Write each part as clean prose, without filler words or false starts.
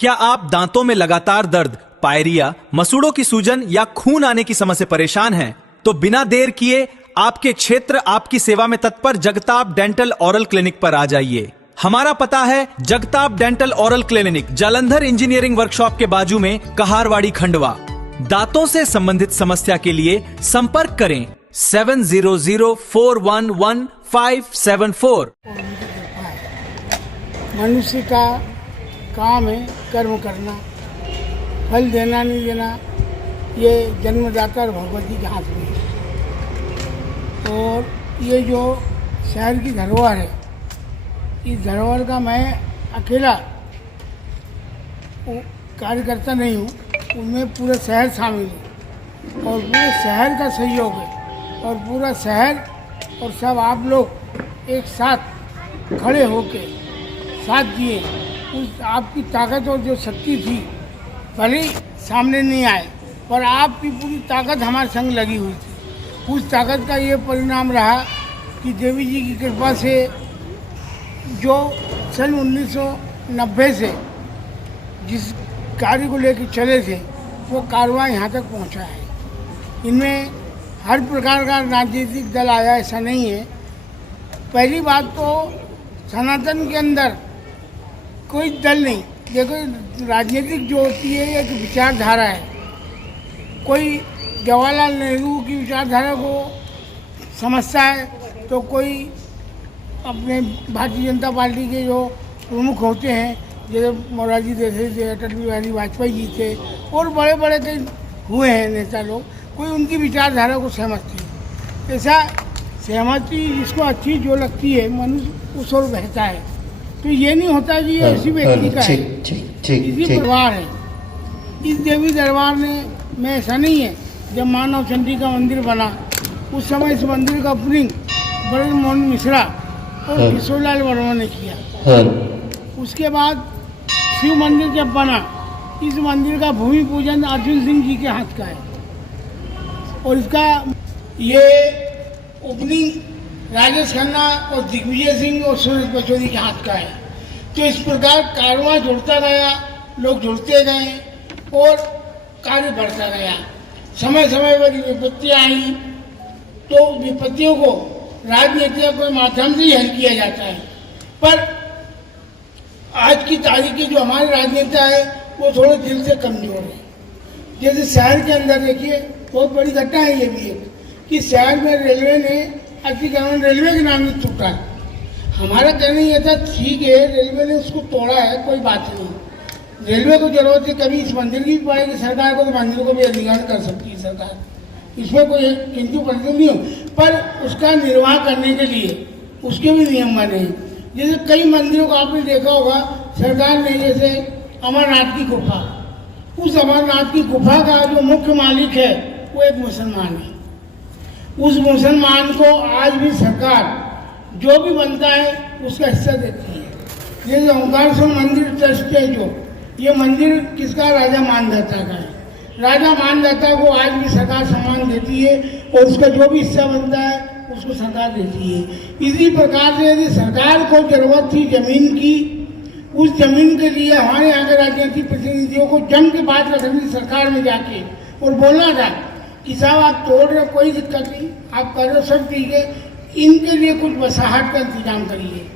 क्या आप दांतों में लगातार दर्द, पायरिया, मसूड़ों की सूजन या खून आने की समस्या से परेशान हैं? तो बिना देर किए आपके क्षेत्र आपकी सेवा में तत्पर जगताप डेंटल ओरल क्लिनिक पर आ जाइए। हमारा पता है Jagtap dental oral clinic, Jalandhar engineering workshop के बाजू में, कहारवाड़ी, खंडवा। दांतों से संबंधित समस्या के लिए संपर्क करें 7004111574। मनुष्य का काम है कर्म करना, फल देना नहीं देना ये जन्मदाता और भगवती के हाथ में है। और ये जो शहर की धरोहर है, इस धरोहर का मैं अकेला कार्यकर्ता नहीं हूँ, उनमें पूरा शहर शामिल है और पूरे शहर का सहयोग है और पूरा शहर और सब आप लोग एक साथ खड़े होके साथ दिए। उस आपकी ताकत और जो शक्ति थी भले सामने नहीं आए, पर आपकी पूरी ताकत हमारे संग लगी हुई थी। उस ताकत का ये परिणाम रहा कि देवी जी की कृपा से जो सन 1990 से जिस कार्य को लेकर चले थे वो कारवां यहाँ तक पहुँचा है। इनमें हर प्रकार का राजनीतिक दल आया ऐसा नहीं है। पहली बात तो सनातन के अंदर कोई दल नहीं। देखो राजनीतिक जो होती है एक विचारधारा है। कोई जवाहरलाल नेहरू की विचारधारा को समझता है तो कोई अपने भारतीय जनता पार्टी के जो प्रमुख होते हैं जैसे मोरारजी देसाई थे, अटल बिहारी वाजपेयी जी थे और बड़े बड़े कई हुए हैं नेता लोग, कोई उनकी विचारधारा को समझते हैं। ऐसा सहमति जिसको अच्छी जो लगती है मनुष्य उस ओर बहता है। तो ये नहीं होता कि ये इसी व्यक्ति का है, इसी परिवार है। इस देवी दरबार में ऐसा नहीं है। जब मानव चंडी का मंदिर बना उस समय इस मंदिर का ओपनिंग ब्रज मोहन मिश्रा और किशोरलाल वर्मा ने किया। उसके बाद शिव मंदिर जब बना, इस मंदिर का भूमि पूजन अर्जुन सिंह जी के हाथ का है और इसका ये ओपनिंग राजेश खन्ना और दिग्विजय सिंह और सुरेश पचौरी के हाथ का है। तो इस प्रकार कारवां जुड़ता गया, लोग जुड़ते गए और कार्य बढ़ता गया। समय समय पर विपत्तियाँ आई तो विपत्तियों को राजनीतियों के माध्यम से ही हल किया जाता है। पर आज की तारीख के जो हमारे राजनेता है वो थोड़े दिल से कमजोर है। जैसे शहर के अंदर देखिए बहुत बड़ी घटना है ये भी एक कि शहर में रेलवे ने अतिक्रमण रेलवे के नाम से टूटा। हमारा कहना ये था ठीक है रेलवे ने उसको तोड़ा है, कोई बात नहीं। रेलवे को जरूरत है कभी इस मंदिर की पड़ेगी सरकार को तो मंदिर को भी अधिग्रहण कर सकती है सरकार, इसमें कोई किंतु परंतु नहीं हो। पर उसका निर्वाह करने के लिए उसके भी नियम बने हैं। जैसे कई मंदिरों को आपने देखा होगा सरकार ने, जैसे अमरनाथ की गुफा, उस अमरनाथ की गुफा का जो मुख्य मालिक है वो एक मुसलमान है। उस मुसलमान को आज भी सरकार जो भी बनता है उसका हिस्सा देती है। जैसे ओंकारेश्वर मंदिर ट्रस्ट है जो ये मंदिर किसका, राजा मानदाता का है। राजा मानदाता को आज भी सरकार सम्मान देती है और उसका जो भी हिस्सा बनता है उसको सरकार देती है। इसी प्रकार से यदि सरकार को जरूरत थी जमीन की, उस जमीन के लिए हमारे यहाँ के राजनीतिक प्रतिनिधियों को जम के बात रखनी थी सरकार में जाके और बोलना था कि साहब आप तोड़ रहे, कोई दिक्कत नहीं, आप कर रहे, सब ठीक है, इनके लिए कुछ वसाहत का इंतजाम करिए,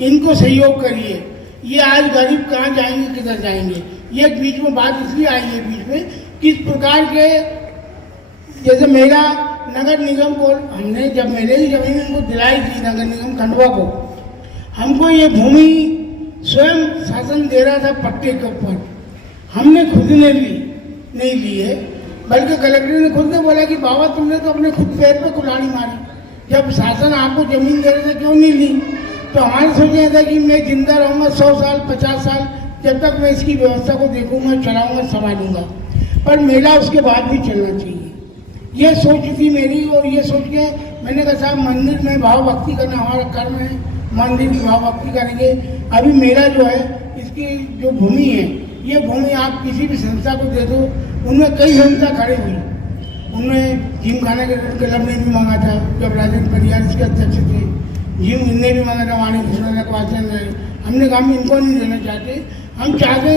इनको सहयोग करिए। ये आज गरीब कहाँ जाएंगे, किधर जाएंगे। ये बीच में बात इसलिए आई है बीच में किस प्रकार के, जैसे मेरा नगर निगम को हमने जब मेरे ही जमीन इनको दिलाई थी नगर निगम खंडवा को, हमको ये भूमि स्वयं शासन दे रहा था पट्टे के ऊपर, हमने खुद ने नहीं ली है, बल्कि कलेक्टर ने खुद ने बोला कि बाबा तुमने तो अपने खुद पैर पे कुल्हाड़ी मारी, जब शासन आपको जमीन दे रहे थे क्यों नहीं ली। तो हमारे सोचा था कि मैं जिंदा रहूँगा 100 साल 50 साल जब तक मैं इसकी व्यवस्था को देखूंगा, चलाऊंगा, संभालूंगा, पर मेला उसके बाद भी चलना चाहिए। ये सोच थी मेरी और ये सोच के मैंने कहा साहब मंदिर में भाव भक्ति करना हमारा कर्म है, मंदिर की भाव भक्ति करेंगे। अभी मेरा जो है इसकी जो भूमि है ये भूमि आप किसी भी संस्था को दे दो, उनमें कई संस्था खड़ी हुई, उनमें जिम खाने के क्लब ने भी मांगा था जब राजेंद्र परियार इसके अध्यक्ष थे, जिम इनने भी मांगा था, वाणी कृष्ण ने, हमने कहा हम इनको नहीं देना चाहते, हम चाहते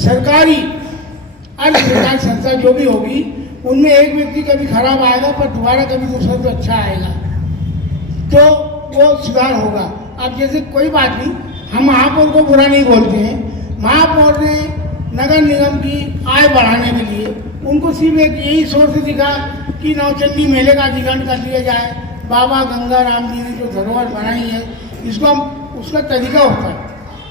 सरकारी अन्य सरकारी संस्था जो भी होगी उनमें एक व्यक्ति कभी खराब आएगा पर दोबारा कभी दूसरा तो अच्छा आएगा, तो वो सुधार होगा। अब जैसे कोई बात नहीं, हम महापौर को बुरा नहीं बोलते हैं। महापौर ने नगर निगम की आय बढ़ाने के लिए उनको सिर्फ एक यही सोच दिखा कि नौचंदी मेले का अधिग्रहण कर दिया जाए। बाबा गंगाराम जी ने जो धरोहर बनाई है इसको हम उसका तरीका होता है,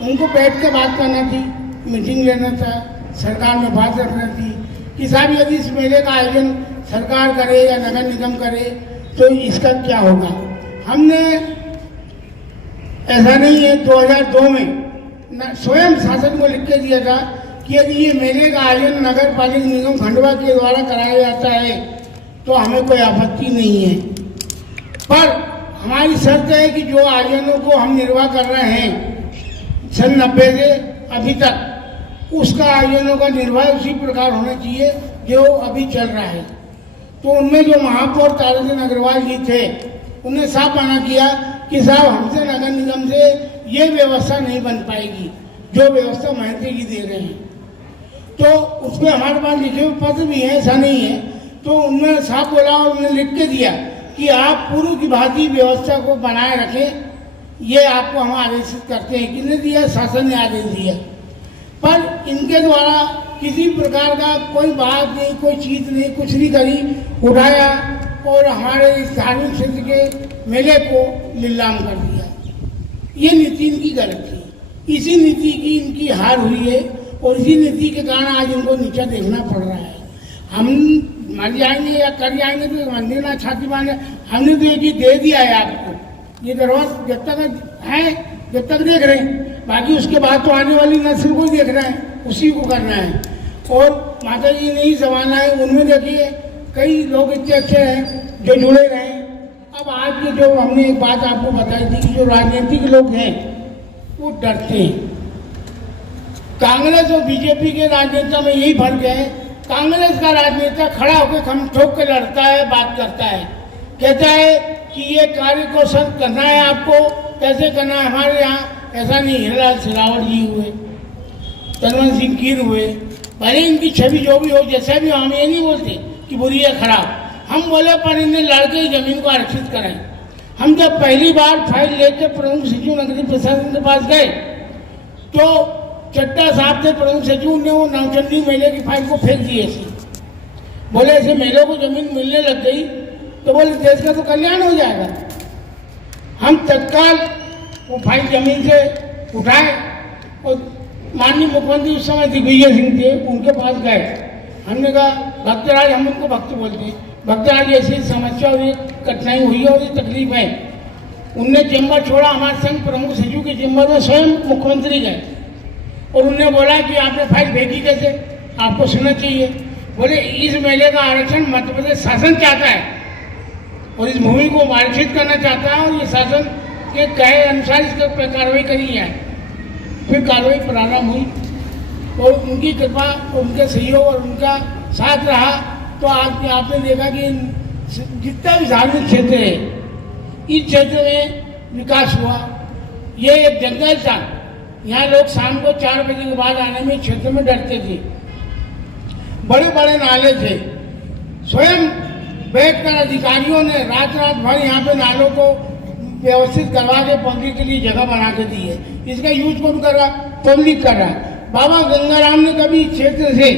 उनको बैठ के बात करना थी, मीटिंग लेना था, सरकार में बात रखना थी कि साहब यदि इस मेले का आयोजन सरकार करे या नगर निगम करे तो इसका क्या होगा। हमने ऐसा नहीं है, 2002 में स्वयं शासन को लिख के दिया था कि यदि ये मेले का आयोजन नगर पालिका निगम खंडवा के द्वारा कराया जाता है तो हमें कोई आपत्ति नहीं है, पर हमारी शर्त है कि जो आयोजनों को हम निर्वाह कर रहे हैं सन 90 से अभी तक, उसका आयोजनों का निर्वाह उसी प्रकार होना चाहिए जो अभी चल रहा है। तो उनमें जो महापौर ताराचंद अग्रवाल जी थे उन्हें साफ मना किया कि साहब हमसे नगर निगम से ये व्यवस्था नहीं बन पाएगी जो व्यवस्था महंती जी दे रहे हैं। तो उसमें हमारे पास लिखे हुए पत्र भी हैं, ऐसा नहीं है। तो उन्होंने साफ बोला और उन्हें लिख के दिया कि आप पूर्व की भांति व्यवस्था को बनाए रखें, ये आपको हम आदेशित करते हैं। किसने दिया? शासन ने आदेश दिया। पर इनके द्वारा किसी प्रकार का कोई बात नहीं, कोई चीज नहीं, कुछ नहीं करी, उठाया और हमारे इस धार्मिक क्षेत्र के मेले को नीलाम कर दिया। ये नीति इनकी गलत थी, इसी नीति की इनकी हार हुई है और इसी नीति के कारण आज इनको नीचा देखना पड़ रहा है। हम मर जाएंगे या कर जाएंगे तो मंदिर ना छाती मारने, हमने तो एक ही दे दिया है आपको, ये दरवाजा जब तक है जब तक देख रहे हैं, बाकी उसके बाद तो आने वाली नस्ल को देख रहे हैं, उसी को करना है। और माता जी ने ही जमाना है, उनमें देखिए कई लोग इतने अच्छे हैं जो जुड़े रहे। अब आज के जो हमने एक बात आपको बताई थी कि जो राजनीतिक लोग हैं वो डरते हैं। कांग्रेस और बीजेपी के राजनेता में यही फर्क है, कांग्रेस का राजनेता खड़ा होकर खम ठोक के लड़ता है, बात करता है, कहता है कि ये कार्य को सर करना है, आपको कैसे करना है। हमारे यहाँ ऐसा नहीं, हीरालाल सिलावट जी हुए, तनवंत सिंह कीर हुए, भले इनकी छवि जो भी हो, जैसा भी, हम ये नहीं बोलते कि बुरी है खराब, हम बोले पर इन्हें लड़के जमीन को आरक्षित कराएं। हम जब पहली बार फाइल लेके प्रमुख सचिव नगरीय प्रशासन के पास गए तो चट्टा साहब थे प्रमुख सचिव, ने वो नौचंदी मेले की फाइल को फेंक दी ऐसे, बोले ऐसे मेलों को जमीन मिलने लग गई तो बोले देश का तो कल्याण हो जाएगा। हम तत्काल वो फाइल जमीन से उठाए और माननीय मुख्यमंत्री उस समय दिग्विजय सिंह थे, उनके पास गए। हमने कहा भक्तराज, हम उनको भक्त बोलते हैं, भक्तराज ऐसी समस्या और ये कठिनाई हुई है और ये तकलीफ है। उनने चेंबर छोड़ा, हमारे संघ प्रमुख सचिव के चेंबर में स्वयं मुख्यमंत्री गए और उन्होंने बोला कि आपने फाइल भेजी कैसे, आपको सुनना चाहिए। बोले इस मेले का आरक्षण मध्य प्रदेश शासन चाहता है और इस भूमि को आरक्षित करना चाहता है और ये शासन के कहे अनुसार इस पर कार्रवाई करी जाए। फिर कार्रवाई प्रारंभ हुई और उनकी कृपा, उनके सहयोग और उनका साथ रहा तो आपने देखा कि जितना भी धार्मिक क्षेत्र है इस क्षेत्र में विकास हुआ। ये एक जंगल था, यहाँ लोग शाम को 4 बजे के बाद आने में क्षेत्र में डरते थे। बड़े बड़े नाले थे, स्वयं बैठकर अधिकारियों ने रात भर यहाँ पे नालों को व्यवस्थित करवा के पब्लिक के लिए जगह बना के दी है। इसका यूज कौन कर रहा? पब्लिक कर रहा है। बाबा गंगाराम ने कभी क्षेत्र से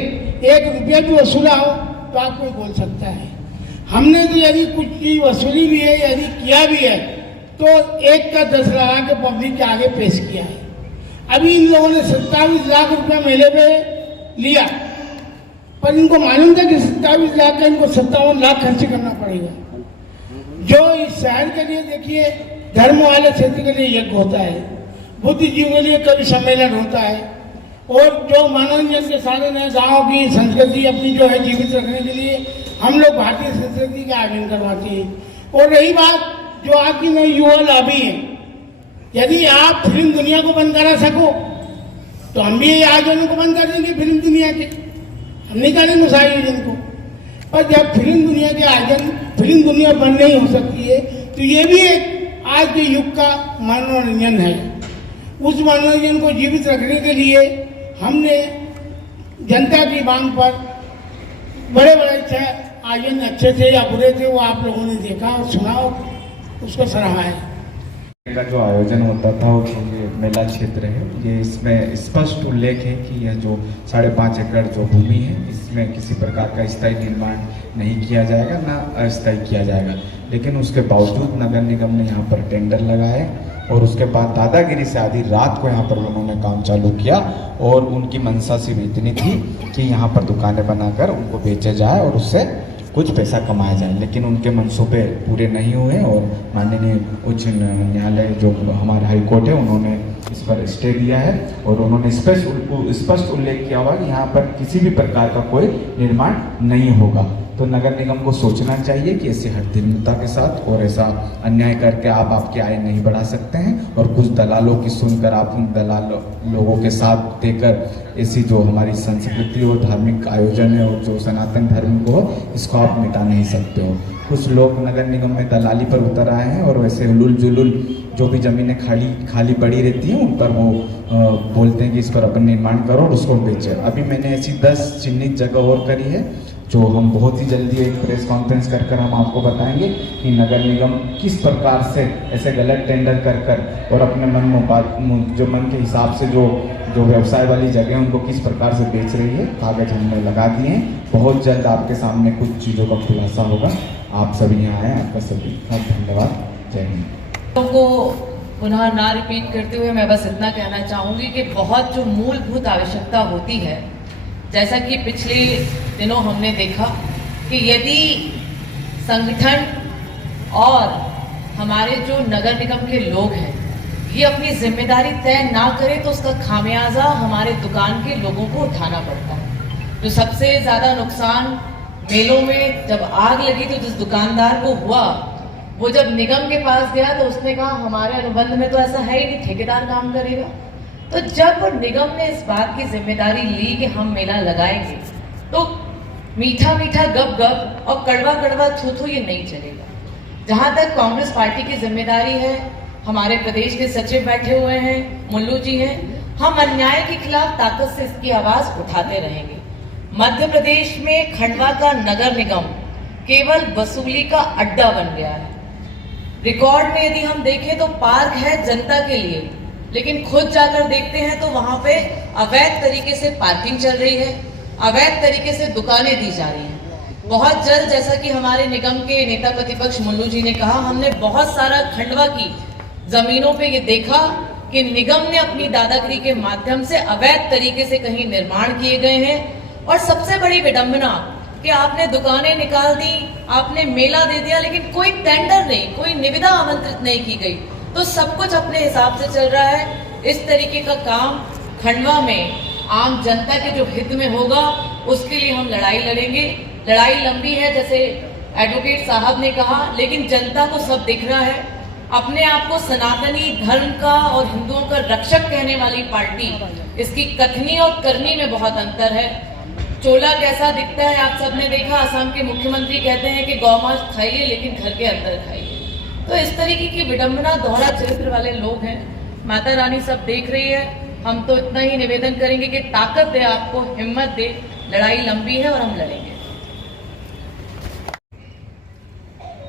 1 रुपया भी वसूला हो तो आप कोई बोल सकता है। हमने तो यदि कुछ चीज वसूली भी है, यदि किया भी है तो 1 का 10 लगा के पब्लिक के आगे पेश किया है। अभी इन लोगों ने 27 लाख रुपया मेले पे लिया, पर इनको मालूम था कि 27 लाख का इनको 57 लाख खर्च करना पड़ेगा। जो इस शहर के लिए देखिए धर्म वाले क्षेत्र के लिए यज्ञ होता है, बुद्धिजीव के लिए कवि सम्मेलन होता है और जो मनोरंजन के साधन है, गाँव की संस्कृति अपनी जो है जीवित रखने के लिए हम लोग भारतीय संस्कृति का आयोजन करवाते हैं। और रही बात जो आपकी नई युवा लॉबी है, यदि आप फिल्म दुनिया को बंद करा सको तो हम भी ये आयोजनों को बंद कर देंगे। फिल्म दुनिया के हम नहीं करेंगे उस आयोजन को, पर जब फिल्म दुनिया के आयोजन फिल्म दुनिया बंद नहीं हो सकती है तो ये भी एक आज के युग का मनोरंजन है। उस मनोरंजन को जीवित रखने के लिए हमने जनता की मांग पर बड़े बड़े थे आयोजन अच्छे थे या बुरे थे वो आप लोगों ने देखा और सुना और उसको सराहा है। का जो आयोजन होता था वो ये मेला क्षेत्र है, ये इसमें स्पष्ट उल्लेख है कि यह जो 5.5 एकड़ जो भूमि है इसमें किसी प्रकार का स्थायी निर्माण नहीं किया जाएगा, ना अस्थायी किया जाएगा। लेकिन उसके बावजूद नगर निगम ने यहाँ पर टेंडर लगाए और उसके बाद दादागिरी से आधी रात को यहाँ पर उन्होंने काम चालू किया और उनकी मंशा सिर्फ इतनी थी कि यहाँ पर दुकानें बनाकर उनको बेचा जाए और उससे कुछ पैसा कमाया जाए। लेकिन उनके मंसूबे पूरे नहीं हुए और माननीय उच्च न्यायालय जो हमारे हाई कोर्ट है उन्होंने इस पर स्टे दिया है और उन्होंने स्पष्ट उल्लेख किया हुआ कि यहाँ पर किसी भी प्रकार का कोई निर्माण नहीं होगा। तो नगर निगम को सोचना चाहिए कि ऐसी हठधर्मिता के साथ और ऐसा अन्याय करके आप आपकी आय नहीं बढ़ा सकते हैं और कुछ दलालों की सुनकर आप उन दलाल लोगों के साथ देकर ऐसी जो हमारी संस्कृति और धार्मिक आयोजन है और जो सनातन धर्म को हो इसको आप मिटा नहीं सकते हो। कुछ लोग नगर निगम में दलाली पर उतर आए हैं और वैसे हुलुल जुलुल जो भी ज़मीनें खाली पड़ी रहती हैं उन पर वो बोलते हैं कि इस पर अपन निर्माण करो और उसको बेचो। अभी मैंने ऐसी 10 चिन्हित जगह और करी है जो हम बहुत ही जल्दी एक प्रेस कॉन्फ्रेंस कर हम आपको बताएंगे कि नगर निगम किस प्रकार से ऐसे गलत टेंडर कर और अपने मन के हिसाब से जो व्यवसाय वाली जगह उनको किस प्रकार से बेच रही है। कागज हमने लगा दिए हैं, बहुत जल्द आपके सामने कुछ चीज़ों का खुलासा होगा। आप सभी यहाँ आए, आपका सभी का धन्यवाद। जय हिंद। को पुनः ना रिपीट करते हुए मैं बस इतना कहना चाहूँगी कि बहुत जो मूलभूत आवश्यकता होती है, जैसा कि पिछले दिनों हमने देखा कि यदि संगठन और हमारे जो नगर निगम के लोग हैं ये अपनी जिम्मेदारी तय ना करें तो उसका खामियाजा हमारे दुकान के लोगों को उठाना पड़ता है। जो सबसे ज़्यादा नुकसान मेलों में जब आग लगी तो जिस दुकानदार को हुआ वो जब निगम के पास गया तो उसने कहा हमारे अनुबंध में तो ऐसा है ही नहीं, ठेकेदार काम करेगा। तो जब निगम ने इस बात की जिम्मेदारी ली कि हम मेला लगाएंगे तो मीठा मीठा गप गप और कड़वा कड़वा थू थू ये नहीं चलेगा। जहां तक कांग्रेस पार्टी की जिम्मेदारी है, हमारे प्रदेश के सचिव बैठे हुए हैं, मुल्लू जी हैं, हम अन्याय के खिलाफ ताकत से इसकी आवाज उठाते रहेंगे। मध्य प्रदेश में खंडवा का नगर निगम केवल वसूली का अड्डा बन गया है। रिकॉर्ड में यदि हम देखें तो पार्क है जनता के लिए, लेकिन खुद जाकर देखते हैं तो वहां पे अवैध तरीके से पार्किंग चल रही है, अवैध तरीके से दुकानें दी जा रही हैं। बहुत जल्द, जैसा कि हमारे निगम के नेता प्रतिपक्ष मुल्लू जी ने कहा, हमने बहुत सारा खंडवा की जमीनों पे ये देखा कि निगम ने अपनी दादागिरी के माध्यम से अवैध तरीके से कहीं निर्माण किए गए हैं। और सबसे बड़ी विडंबना कि आपने दुकानें निकाल दी, आपने मेला दे दिया, लेकिन कोई टेंडर नहीं, कोई निविदा आमंत्रित नहीं की गई, तो सब कुछ अपने हिसाब से चल रहा है। इस तरीके का काम खंडवा में आम जनता के जो हित में होगा उसके लिए हम लड़ाई लड़ेंगे। लड़ाई लंबी है, जैसे एडवोकेट साहब ने कहा, लेकिन जनता को सब दिख रहा है। अपने आप को सनातनी धर्म का और हिंदुओं का रक्षक कहने वाली पार्टी, इसकी कथनी और करनी में बहुत अंतर है। चोला कैसा दिखता है आप सबने देखा, असम के मुख्यमंत्री कहते हैं कि गौमांस खाइए लेकिन घर के अंदर खाइए। तो इस तरीके की विडंबना, दोहरा चरित्र वाले लोग हैं। माता रानी सब देख रही है। हम तो इतना ही निवेदन करेंगे कि ताकत दे, आपको हिम्मत दे। लड़ाई लंबी है और हम लड़ेंगे।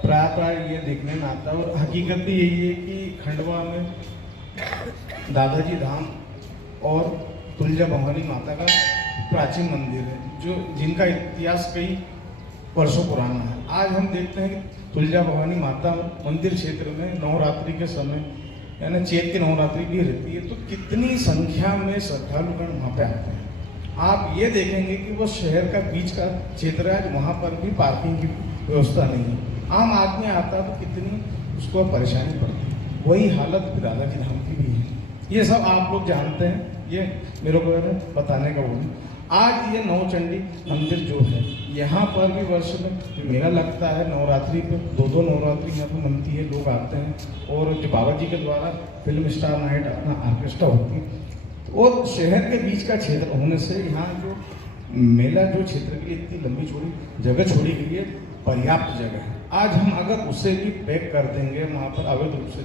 प्राय ये देखने में आता है और हकीकत भी यही है कि खंडवा में दादाजी धाम और तुलजा भवानी माता का प्राचीन मंदिर है, जो जिनका इतिहास कई वर्षों पुराना है। आज हम देखते हैं कि तुलजा भवानी माता मंदिर क्षेत्र में नवरात्रि के समय यानी चैत की नवरात्रि भी रहती है, तो कितनी संख्या में श्रद्धालुगण वहाँ पे आते हैं। आप ये देखेंगे कि वो शहर का बीच का क्षेत्र है, वहाँ पर भी पार्किंग की व्यवस्था नहीं है। आम आदमी आता तो कितनी उसको परेशानी पड़ती है। वही हालत दादाजी धाम की भी है। ये सब आप लोग जानते हैं, ये मेरे को बताने का बोल। आज ये नवचंडी मंदिर जो है, यहाँ पर भी वर्ष में मेला लगता है। नवरात्रि पे दो नवरात्रि यहाँ पर मनती है, लोग आते हैं और जो बाबा जी के द्वारा फिल्म स्टार नाइट अपना ऑर्केस्ट्रा होती है। और शहर के बीच का क्षेत्र होने से यहाँ जो मेला जो क्षेत्र के लिए इतनी लंबी चौड़ी जगह छोड़ी गई है, पर्याप्त जगह है। आज हम अगर उसे भी पैक कर देंगे, वहाँ पर अवैध रूप से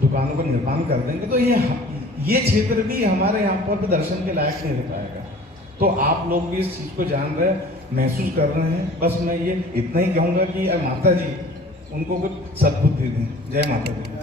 दुकानों का निर्माण कर देंगे, तो ये क्षेत्र भी हमारे यहाँ पर दर्शन के लायक नहीं रह पाएगा। तो आप लोग भी इस चीज़ को जान रहे हैं, महसूस कर रहे हैं। बस मैं ये इतना ही कहूँगा कि माता जी उनको कुछ सद्बुद्धि दें। जय माता दी।